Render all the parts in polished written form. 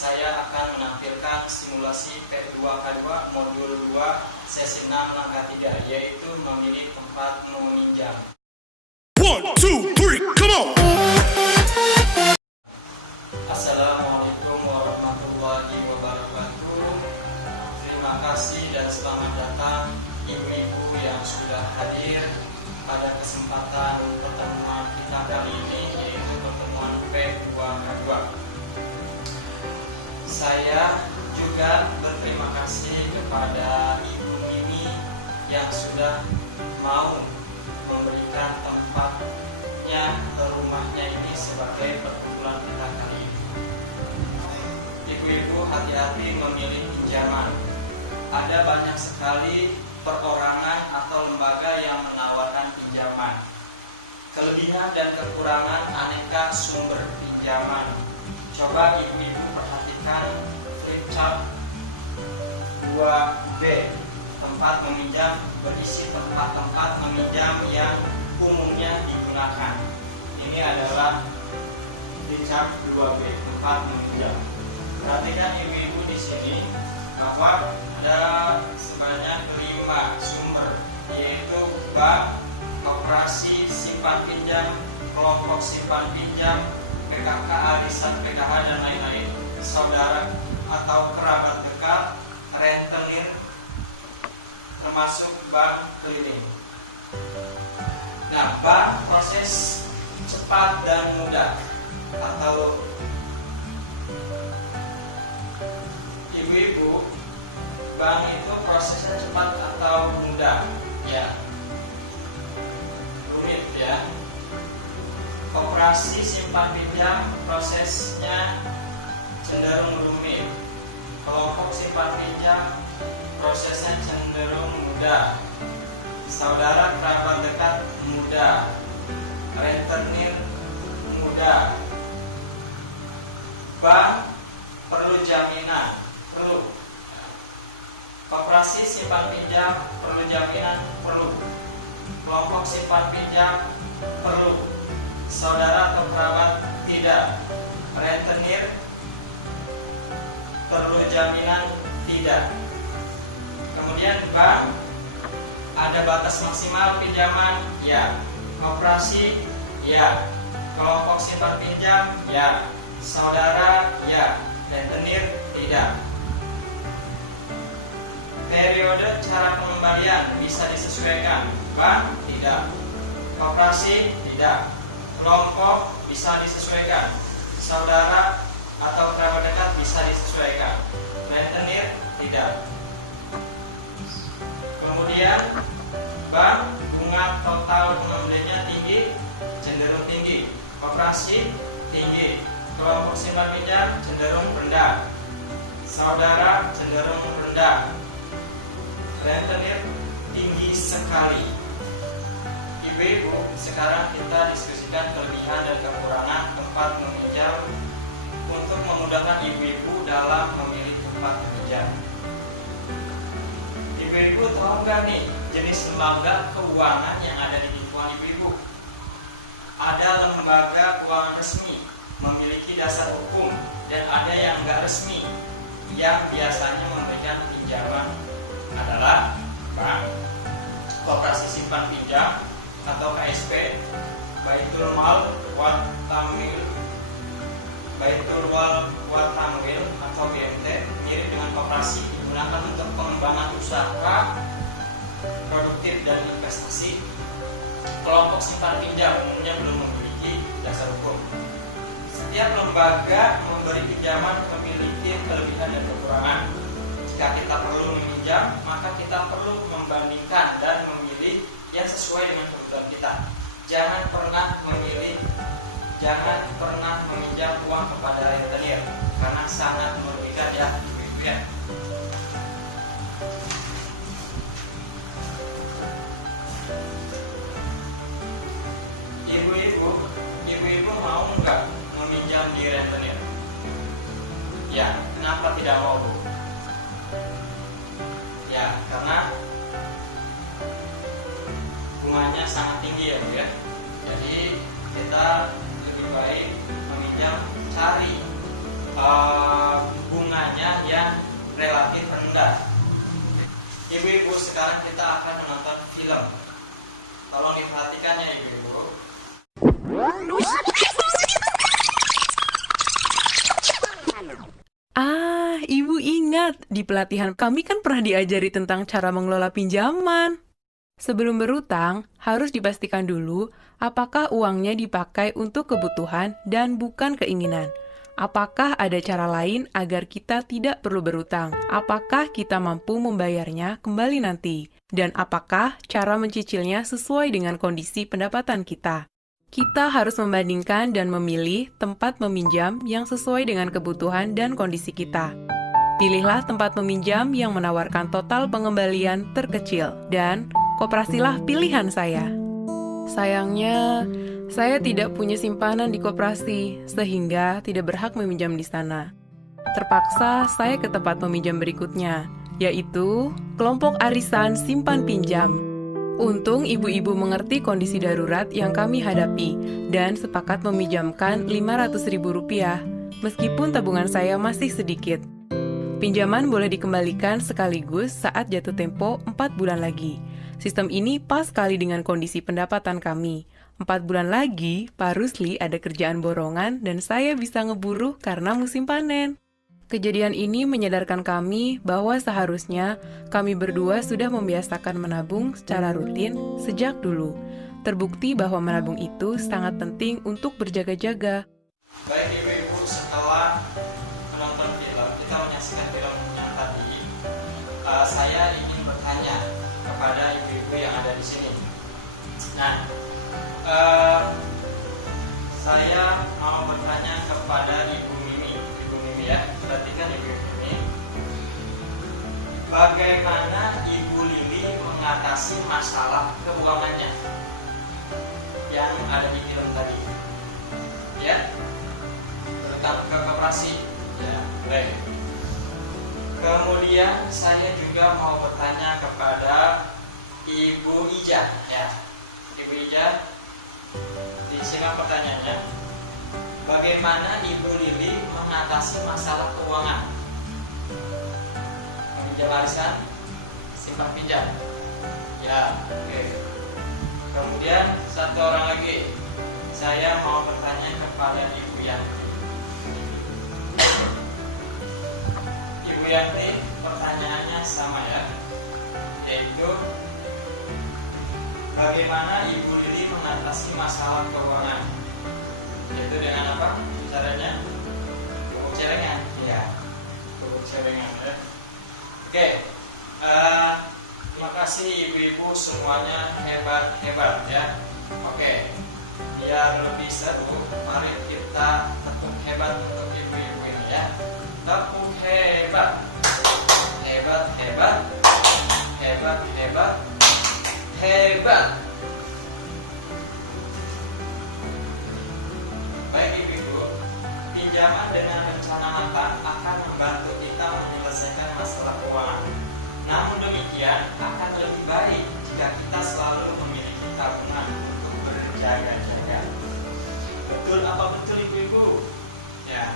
saya akan menampilkan simulasi P2K2 modul 2 sesi 6 langkah 3, yaitu memilih tempat meminjam. 1, 2, 3, come on! Assalamualaikum warahmatullahi wabarakatuh. Terima kasih dan selamat datang ibu-ibu yang sudah hadir pada kesempatan pertemuan kita kali ini, yaitu pertemuan P2K2. Saya juga berterima kasih kepada Ibu Mimi yang sudah mau memberikan tempatnya ke rumahnya ini sebagai perkumpulan kita kali ini. Ibu-ibu hati-hati memilih pinjaman. Ada banyak sekali perorangan atau lembaga yang menawarkan pinjaman. Kelebihan dan kekurangan aneka sumber pinjaman. Coba ibu-ibu perhatikan flip chart 2B, tempat meminjam, berisi tempat-tempat meminjam yang umumnya digunakan. Ini adalah flip chart 2B, tempat meminjam. Perhatikan ibu-ibu di sini bahwa ada sebanyak 5 sumber, yaitu bank, koperasi, simpan pinjam, kelompok simpan pinjam, PKK, arisan, PKH, dan lain-lain, saudara atau kerabat dekat, rentenir, termasuk bank keliling. Nah, bank proses cepat dan mudah, atau ibu-ibu, bank itu prosesnya cepat atau mudah? Ya, rumit ya. Koperasi simpan pinjam prosesnya cenderung rumit. Kelompok simpan pinjam prosesnya cenderung mudah. Saudara kerabat dekat mudah. Rentenir mudah. Bank perlu jaminan, perlu. Koperasi simpan pinjam perlu jaminan, perlu. Kelompok simpan pinjam perlu. Saudara atau kerabat tidak. Rentenir perlu jaminan, tidak. Kemudian bank, ada batas maksimal pinjaman? Ya. Koperasi? Ya. Kelompok simpan pinjam? Ya. Saudara? Ya. Rentenir? Tidak. Periode cara pengembalian bisa disesuaikan. Bank? Tidak. Koperasi? Tidak. Kelompok bisa disesuaikan. Saudara atau kerabat dekat bisa disesuaikan. Rentenir tidak. Kemudian bank, bunga total pengembaliannya tinggi, cenderung tinggi. Koperasi tinggi. Kelompok simpan pinjam cenderung rendah. Saudara cenderung rendah. Rentenir tinggi sekali. Ibu-ibu, sekarang kita diskusikan kelebihan dan kekurangan tempat meminjam untuk memudahkan ibu-ibu dalam memilih tempat meminjam. Ibu-ibu tahu nggak nih jenis lembaga keuangan yang ada di lingkungan ibu-ibu? Ada lembaga keuangan resmi memiliki dasar hukum, dan ada yang nggak resmi yang biasanya memberikan pinjaman adalah bank, koperasi simpan pinjam atau KSP, Baitul Mal Wat Tamwil, atau BMT, mirip dengan koperasi, digunakan untuk pengembangan usaha produktif dan investasi. Kelompok simpan pinjam umumnya belum memiliki dasar hukum. Setiap lembaga memberi pinjaman memiliki kelebihan dan kekurangan. Jika kita perlu meminjam, maka kita perlu membandingkan dan memilih yang sesuai dengan kebutuhan kita. Jangan pernah meminjam uang kepada rentenir, karena sangat merugikan ya ibu-ibu ya. Ibu-ibu mau nggak meminjam di rentenir? Ya, kenapa tidak mau, Bu? Ya, karena bunganya sangat tinggi ya, Bu ya. Jadi kita lebih baik meminjam, cari Ibu-ibu, sekarang kita akan menonton film. Tolong diperhatikan ya ibu-ibu. Ibu ingat, di pelatihan kami kan pernah diajari tentang cara mengelola pinjaman. Sebelum berutang, harus dipastikan dulu apakah uangnya dipakai untuk kebutuhan dan bukan keinginan. Apakah ada cara lain agar kita tidak perlu berutang? Apakah kita mampu membayarnya kembali nanti? Dan apakah cara mencicilnya sesuai dengan kondisi pendapatan kita? Kita harus membandingkan dan memilih tempat meminjam yang sesuai dengan kebutuhan dan kondisi kita. Pilihlah tempat meminjam yang menawarkan total pengembalian terkecil, dan koperasilah pilihan saya. Sayangnya, saya tidak punya simpanan di koperasi, sehingga tidak berhak meminjam di sana. Terpaksa saya ke tempat meminjam berikutnya, yaitu kelompok arisan simpan pinjam. Untung ibu-ibu mengerti kondisi darurat yang kami hadapi dan sepakat meminjamkan Rp500.000, meskipun tabungan saya masih sedikit. Pinjaman boleh dikembalikan sekaligus saat jatuh tempo 4 bulan lagi. Sistem ini pas sekali dengan kondisi pendapatan kami. 4 bulan lagi, Pak Rusli ada kerjaan borongan dan saya bisa ngeburu karena musim panen. Kejadian ini menyadarkan kami bahwa seharusnya kami berdua sudah membiasakan menabung secara rutin sejak dulu. Terbukti bahwa menabung itu sangat penting untuk berjaga-jaga. Baik ibu-ibu, setelah menonton film, kita menyaksikan film yang tadi, saya ingin bertanya kepada ibu-ibu yang ada di sini. Nah, saya mau bertanya kepada Ibu Mimi ya, perhatikan Ibu Mimi. Bagaimana Ibu Lili mengatasi masalah keuangannya yang ada di film tadi? Ya, berutang ke koperasi. Ya, baik. Kemudian saya juga mau bertanya kepada Ibu Ija. Ya, Ibu Ija, disimak pertanyaannya. Bagaimana Ibu Lili mengatasi masalah keuangan? Meminjam arisan, simpan pinjam. Ya, oke. Kemudian satu orang lagi, saya mau bertanya kepada Ibu Yanti. Ibu Yanti, pertanyaannya sama ya, yaitu bagaimana Ibu Lili mengatasi masalah keuangan? Yaitu dengan apa caranya? Pupuk celengan. Ya, pupuk celengan ya. Oke, terima kasih ibu-ibu semuanya, hebat ya. Oke, biar lebih seru, mari kita tepuk hebat untuk ibu-ibu ini ya. Tepuk hebat, hebat, hebat, hebat, hebat, hebat. Baik ibu-ibu, pinjaman dengan rencana matang akan membantu kita menyelesaikan masalah keuangan. Namun demikian, akan lebih baik jika kita selalu memiliki tabungan untuk berjaga-jaga. Betul apa betul ibu-ibu? Ya,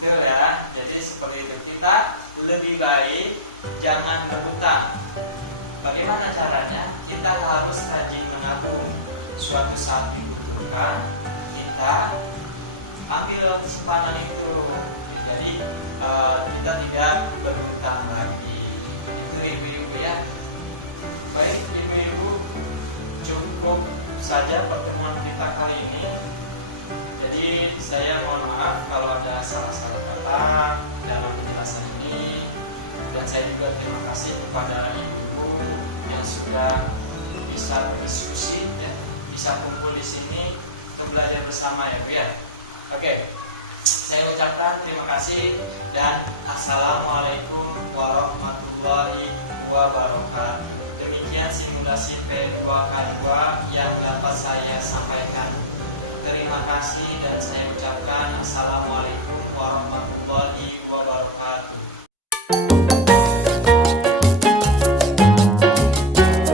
betul ya. Jadi seperti itu, kita lebih baik jangan berhutang. Bagaimana caranya? Kita harus rajin menabung. Suatu saat dibutuhkan, kita ambil simpanan itu, jadi kita tidak berhutang lagi. Itu ibu-ibu ya. Baik ibu-ibu, cukup saja pertemuan kita kali ini. Jadi saya mohon maaf kalau ada salah-salah kata dalam penjelasan ini, dan saya juga terima kasih kepada ibu-ibu yang sudah bisa berdiskusi ya, bisa kumpul di sini belajar bersama ya Bu ya. Oke, saya ucapkan terima kasih dan assalamualaikum warahmatullahi wabarakatuh. Demikian simulasi P2K2 yang dapat saya sampaikan. Terima kasih dan saya ucapkan assalamualaikum warahmatullahi wabarakatuh.